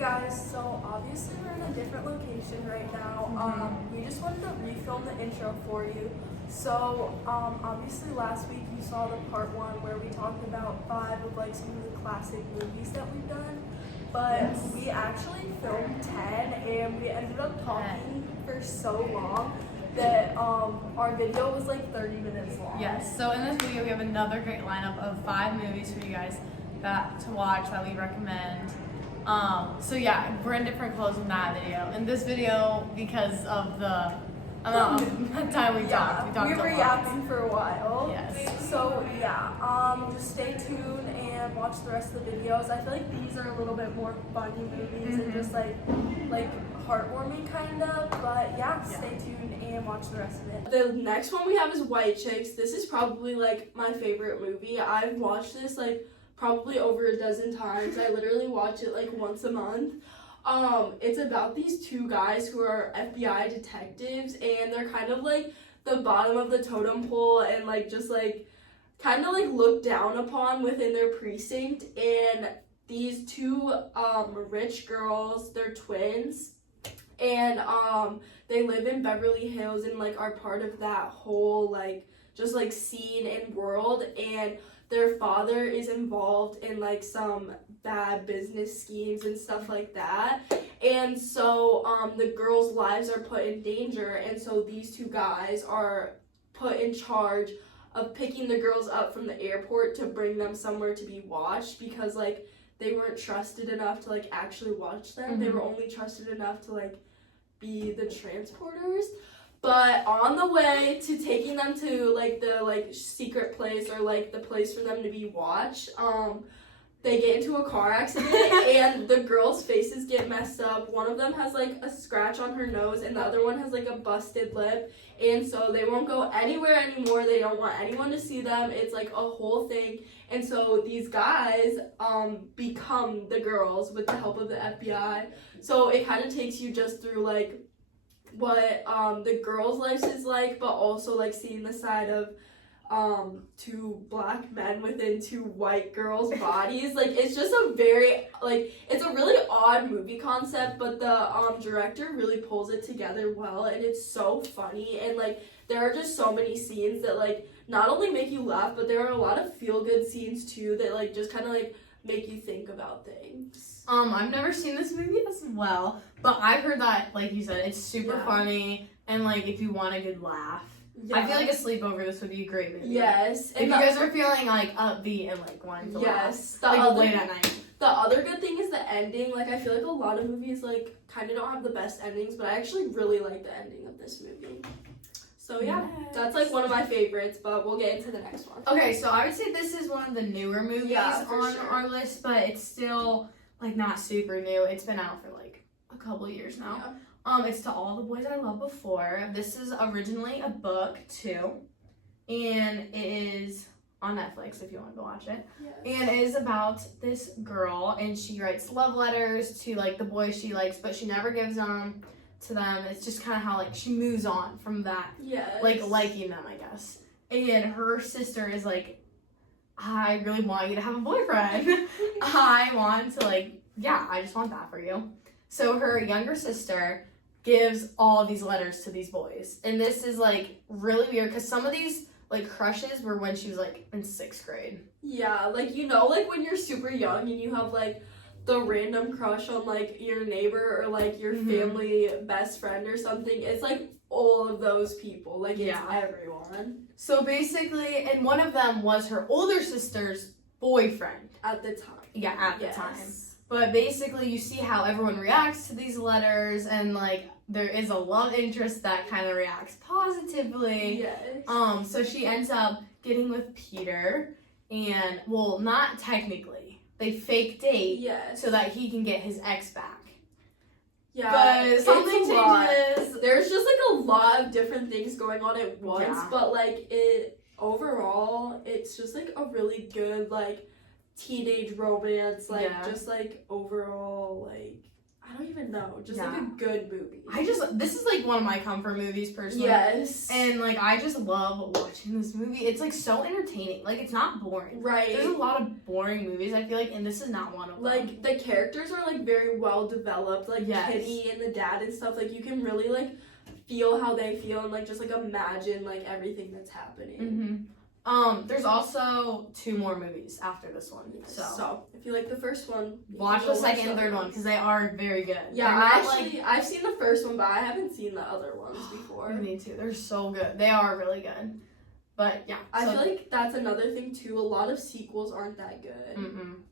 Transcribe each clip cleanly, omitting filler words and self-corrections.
guys, so obviously we're in a different location right now. We just wanted to refilm the intro for you. So obviously last week you saw the part one where we talked about 5 of like some of the classic movies that we've done. But we actually filmed 10 and we ended up talking for so long that our video was like 30 minutes long. Yes, so in this video we have another great lineup of 5 movies for you guys to watch that we recommend. So yeah, we're in different clothes in that video. In this video, because of the amount of time we talked We were yapping for a while. Yes. So yeah, just stay tuned and watch the rest of the videos. I feel like these are a little bit more funny movies and just like heartwarming kind of. But yeah, stay tuned and watch the rest of it. The next one we have is White Chicks. This is probably like my favorite movie. I've watched this like probably over a dozen times. I literally watch it like once a month. It's about these 2 guys who are FBI detectives, and they're kind of like the bottom of the totem pole and like just like kind of like looked down upon within their precinct. And these 2 rich girls, they're twins, and they live in Beverly Hills and like are part of that whole like just like scene and world. And their father is involved in like some bad business schemes and stuff like that. And so the girls' lives are put in danger, and so these 2 guys are put in charge of picking the girls up from the airport to bring them somewhere to be watched, because like they weren't trusted enough to like actually watch them. They were only trusted enough to like be the transporters. But on the way to taking them to like the like secret place or like the place for them to be watched, they get into a car accident and the girls' faces get messed up. One of them has like a scratch on her nose and the other one has like a busted lip, and so they won't go anywhere anymore. They don't want anyone to see them. It's like a whole thing. And so these guys become the girls with the help of the FBI. So it kind of takes you just through like what the girls' lives is like, but also like seeing the side of 2 black men within 2 white girls' bodies. Like it's just a very like it's a really odd movie concept, but the director really pulls it together well, and it's so funny. And like there are just so many scenes that like not only make you laugh, but there are a lot of feel-good scenes too that like just kind of like make you think about things. I've never seen this movie as well, but I've heard that, like you said, it's super funny, and like if you want a good laugh. Yeah. I feel like a sleepover, this would be a great movie. Yes. If you guys are feeling like upbeat and like wanting to laugh. Like late at night. The other good thing is the ending. Like I feel like a lot of movies like kind of don't have the best endings, but I actually really like the ending of this movie. So yeah, that's like one of my favorites, but we'll get into the next one. Okay, so I would say this is one of the newer movies on our list, but it's still like not super new. It's been out for like a couple years now. Yeah. It's To All the Boys I Loved Before. This is originally a book too, and it is on Netflix if you want to watch it. Yes. And it is about this girl, and she writes love letters to like the boys she likes, but she never gives them to them. It's just kind of how like she moves on from that, like liking them, I guess. And her sister is like, I really want you to have a boyfriend. I want to I just want that for you. So her younger sister gives all these letters to these boys, and this is like really weird because some of these like crushes were when she was like in 6th grade. Yeah, like you know, like when you're super young and you have like the random crush on like your neighbor or like your family best friend or something. It's like all of those people, like it's everyone. So basically, and one of them was her older sister's boyfriend at the time. Yeah, at the time. But basically, you see how everyone reacts to these letters, and like there is a love interest that kind of reacts positively. Yes. So she ends up getting with Peter, and well, not technically. They fake date so that he can get his ex back. Yeah, but something changes. There's just like a lot of different things going on at once, but like it overall, it's just like a really good like teenage romance, like just like overall like I don't even don't know, just like a good movie. This is like one of my comfort movies personally. Yes. And like I just love watching this movie. It's like so entertaining. Like it's not boring. Right. There's a lot of boring movies I feel like, and this is not one of them. Like the characters are like very well developed. Like Yes. Kitty and the dad and stuff. Like you can really like feel how they feel and like just like imagine like everything that's happening. There's also 2 more movies after this one. So if you like the first one, watch the second and third one because they are very good. Yeah, I've seen the first one, but I haven't seen the other ones before. Me too. They're so good. They are really good. But yeah, I feel like that's another thing too. A lot of sequels aren't that good.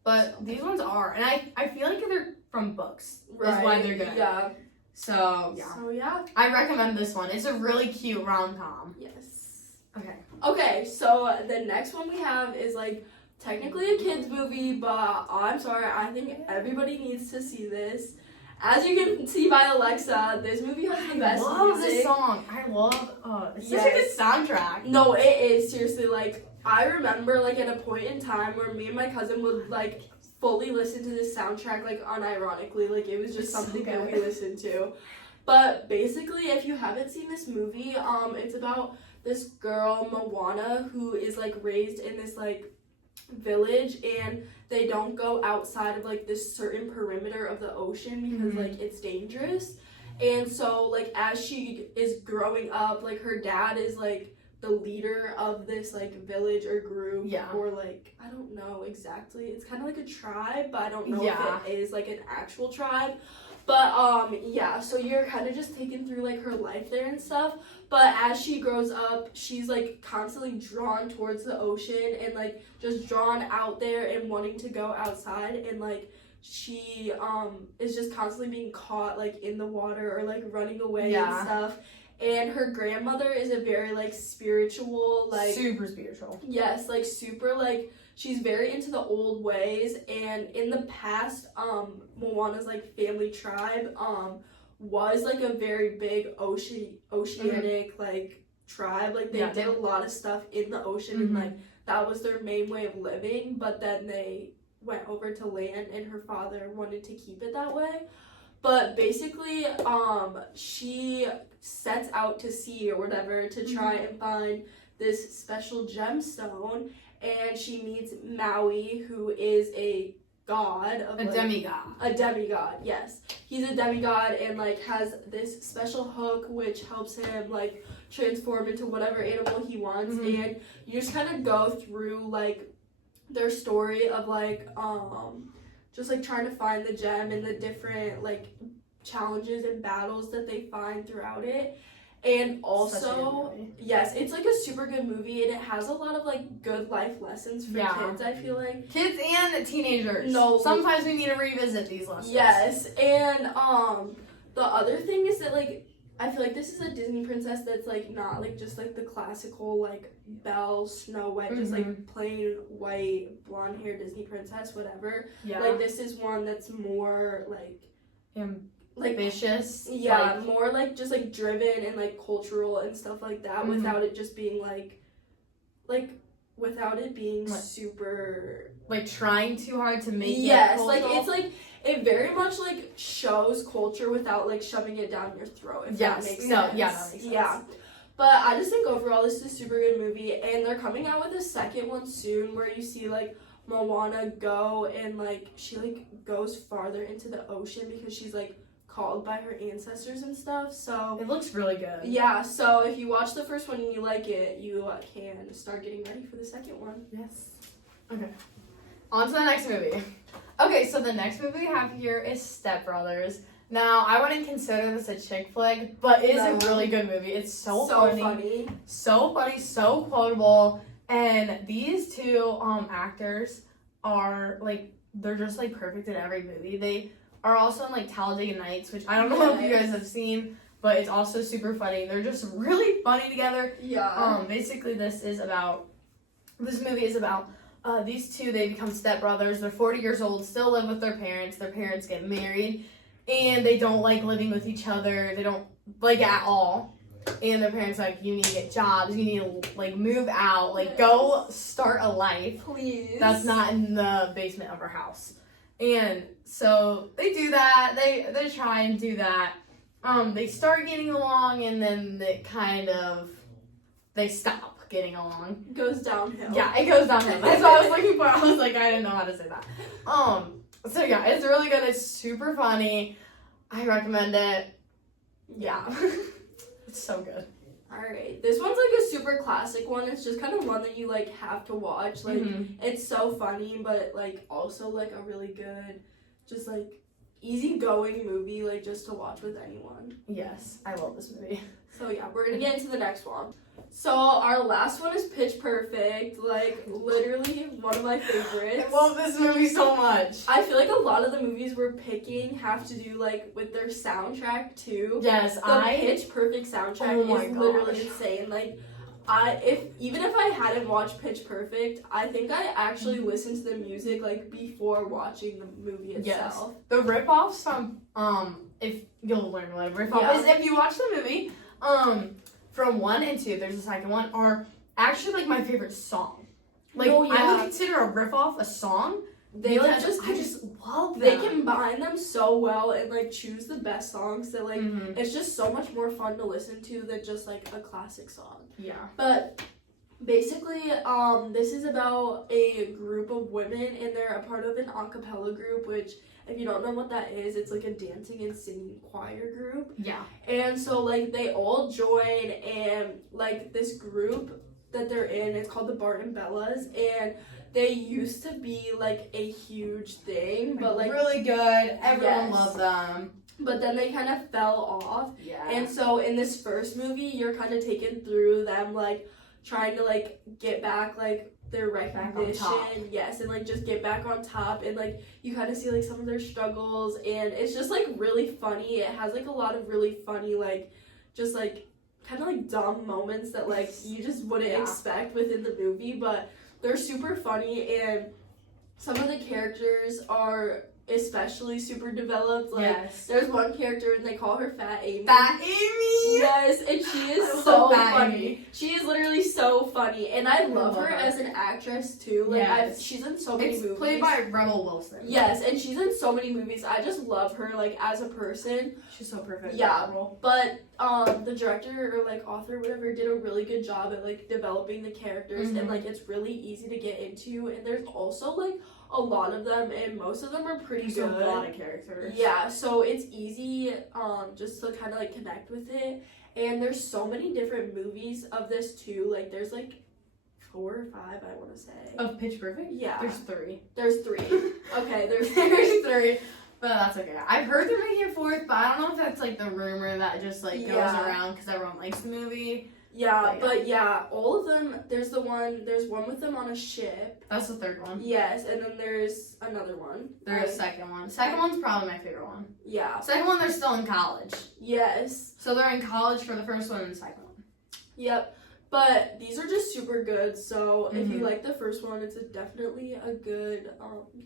But these ones are, and I feel like they're from books. That's why they're good. Yeah. So yeah. I recommend this one. It's a really cute rom-com. Yes. Okay, so the next one we have is like technically a kids movie, but I'm sorry, I think everybody needs to see this. As you can see by Alexa, this movie has the best music. I love this song. I love it's such a good soundtrack. No, it is seriously like I remember like at a point in time where me and my cousin would like fully listen to this soundtrack like unironically, like it was just something that we listened to. But basically, if you haven't seen this movie, it's about this girl, Moana, who is like raised in this like village, and they don't go outside of like this certain perimeter of the ocean because like it's dangerous. And so like as she is growing up, like her dad is like the leader of this like village or group, or like I don't know exactly. It's kind of like a tribe, but I don't know if it is like an actual tribe. But so you're kind of just taken through like her life there and stuff. But as she grows up, she's like constantly drawn towards the ocean and like just drawn out there and wanting to go outside, and like she is just constantly being caught like in the water or like running away and stuff. And her grandmother is a very like spiritual, like super spiritual. Yes, like super like she's very into the old ways. And in the past, Moana's like family tribe was like a very big oceanic like tribe. Like they did a lot of stuff in the ocean, and like that was their main way of living. But then they went over to land, and her father wanted to keep it that way. But basically, she sets out to sea or whatever to try and find this special gemstone, and she meets Maui, who is a god of a demigod. Yes, he's a demigod, and like has this special hook which helps him like transform into whatever animal he wants. And you just kind of go through like their story of like just like trying to find the gem and the different like challenges and battles that they find throughout it. And also, yes, it's like a super good movie, and it has a lot of like good life lessons for kids, I feel like. Kids and teenagers. No. Sometimes we need to revisit these lessons. Yes, and the other thing is that like I feel like this is a Disney princess that's like not like just like the classical like Belle, Snow White, just like plain white blonde hair Disney princess, whatever. Like this is one that's more like ambitious. More like just like driven and like cultural and stuff like that, without it just being like without it being super like trying too hard to make it cultural. Like it's like it very much like shows culture without like shoving it down your throat, if that makes sense. That makes sense. Yeah. But I just think overall this is a super good movie, and they're coming out with a second one soon where you see like Moana go and like she like goes farther into the ocean because she's like called by her ancestors and stuff. So it looks really good. Yeah, so if you watch the first one and you like it, you can start getting ready for the second one. Yes. Okay. On to the next movie. Okay, so the next movie we have here is Step Brothers. Now, I wouldn't consider this a chick flick, but it is a really good movie. It's so funny. So funny, so quotable. And these two actors are like, they're just like perfect in every movie. They are also in like Talladega Nights, which I don't know if you guys have seen, but it's also super funny. They're just really funny together. Yeah. Basically this movie is about these two. They become stepbrothers. They're 40 years old, still live with their parents. Their parents get married, and they don't like living with each other. They don't like at all. And their parents are like, you need to get jobs. You need to like move out. Like go start a life. Please. That's not in the basement of our house. And so they do that. that. They try and do that. They start getting along, and then they stop getting along. Goes downhill. Yeah, it goes downhill. That's what I was looking for. I was like, I didn't know how to say that. So yeah, it's really good. It's super funny. I recommend it. Yeah. It's so good. Alright, this one's like a super classic one. It's just kind of one that you like have to watch. Like, it's so funny, but like also like a really good, just like easygoing movie, like just to watch with anyone. Yes, I love this movie. So yeah, we're gonna get into the next one. So our last one is Pitch Perfect, like literally one of my favorites. I love this movie so much. I feel like a lot of the movies we're picking have to do like with their soundtrack too. Yes, The Pitch Perfect soundtrack is literally gosh. insane. Like, even if I hadn't watched Pitch Perfect, I think I actually listened to the music like before watching the movie itself. Yes. The ripoffs from if you'll learn what a ripoff is if you watch the movie, from 1 and 2, there's a second one, are actually like my favorite song. Like I would consider a ripoff a song. They like I just love them. They combine them so well and like choose the best songs that like it's just so much more fun to listen to than just like a classic song. Yeah. But basically, this is about a group of women and they're a part of an a cappella group, which if you don't know what that is, it's like a dancing and singing choir group. Yeah. And so like they all join and like this group that they're in, it's called the Barton Bellas, and they used to be like a huge thing, but like really good. Everyone loved them. But then they kind of fell off. Yeah. And so in this first movie, you're kind of taken through them like trying to like get back like their recognition. Yes, and like just get back on top, and like you kind of see like some of their struggles, and it's just like really funny. It has like a lot of really funny like just like kind of like dumb moments that like you just wouldn't expect within the movie, but they're super funny, and some of the characters are especially super developed. Like there's one character and they call her Fat Amy. Fat Amy! Yes, and she is so funny. She is literally so funny, and I love her as an actress too. Like she's in so many movies. Played by Rebel Wilson. Yes, and she's in so many movies. I just love her like as a person. She's so perfect. Yeah, but the director or like author or whatever did a really good job at like developing the characters, and like it's really easy to get into, and there's also like a lot of them, and most of them are pretty good. A lot of characters. Yeah, so it's easy just to kind of like connect with it, and there's so many different movies of this too. Like there's like 4 or 5, I want to say. Of Pitch Perfect? Yeah. There's 3. There's 3. Okay, there's 3. There's 3. But that's okay. I've heard they're making a 4th, but I don't know if that's like the rumor that just like goes around because everyone likes the movie. Yeah, but all of them, there's one with them on a ship. That's the 3rd one. Yes, and then there's another one. There's a second one. Second one's probably my favorite one. Yeah. Second one, they're still in college. Yes. So they're in college for the first one and the second one. Yep. But these are just super good, so if you like the first one, it's definitely a good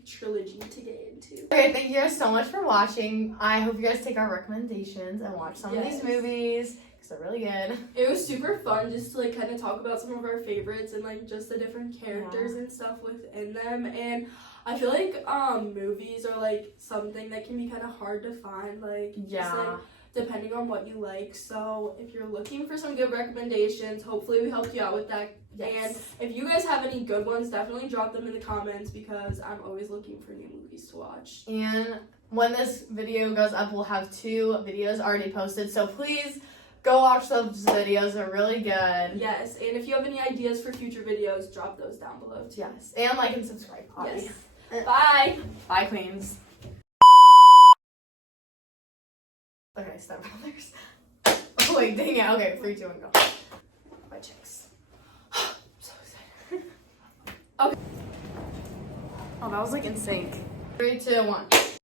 trilogy to get into. Okay, thank you guys so much for watching. I hope you guys take our recommendations and watch some of these movies. They're really good. It was super fun just to like kind of talk about some of our favorites and like just the different characters and stuff within them. And I feel like movies are like something that can be kind of hard to find, like just like depending on what you like. So if you're looking for some good recommendations, hopefully we helped you out with that. And if you guys have any good ones, definitely drop them in the comments because I'm always looking for new movies to watch. And when this video goes up, we'll have 2 videos already posted, so please go watch those videos. They're really good. Yes, and if you have any ideas for future videos, drop those down below too. Yes, and like and subscribe. Yes. Bye. Bye, queens. Okay, Step Brothers. Oh wait, dang it. Okay, 3, 2, 1, go. Bye, chicks. I'm so excited. Okay. Oh, that was like in sync. 3, 2, 1.